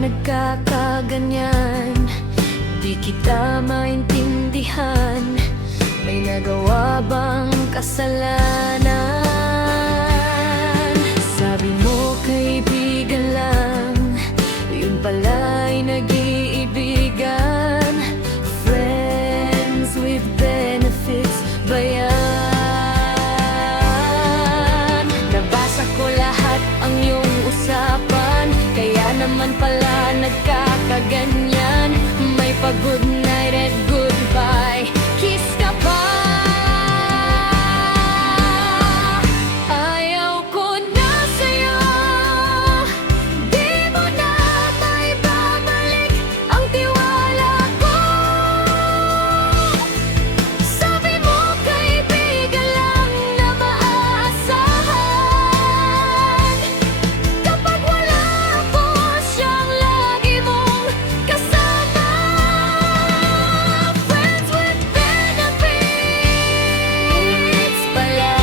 nagkakaganyan? Di kita maintindihan. May nagawa bang kasalanan? Sabi mo kaibigan lang, yun pala'y nag-iibigan. Friends with benefits ba yan? Nabasa ko lahat ang iyong usapan, kaya naman pala nagkakaganyan. May pag-good night at goodbye kiss ka pa. Ayaw ko na sa'yo, di mo na maibabalik ang tiwala ko. Sabi mo kaibigan lang na maaasahan. Kapag wala ako, siyang lagi mong kasama. Friends with benefits pala.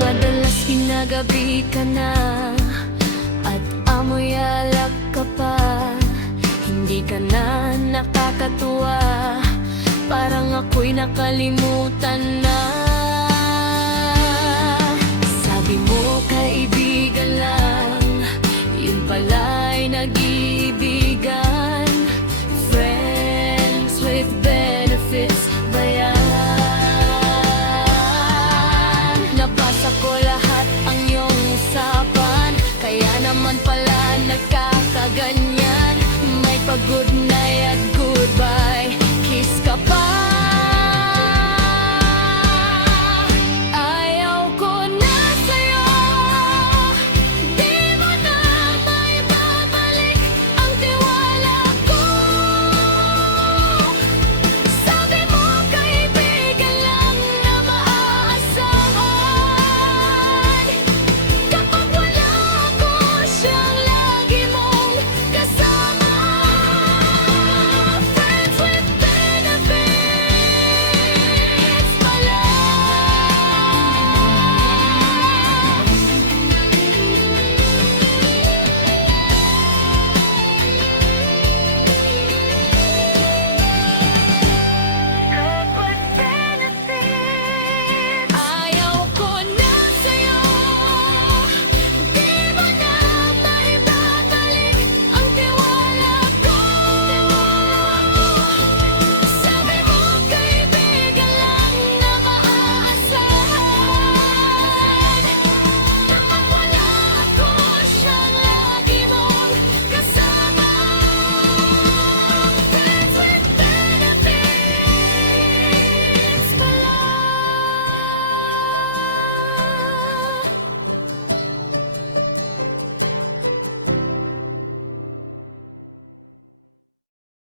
Madalas kinagabi ka na at amoy alak ka pa. Hindi ka na nakakatuwa, parang ako'y nakalimutan na. Sabi mo kaibigan lang, yun pala'y nag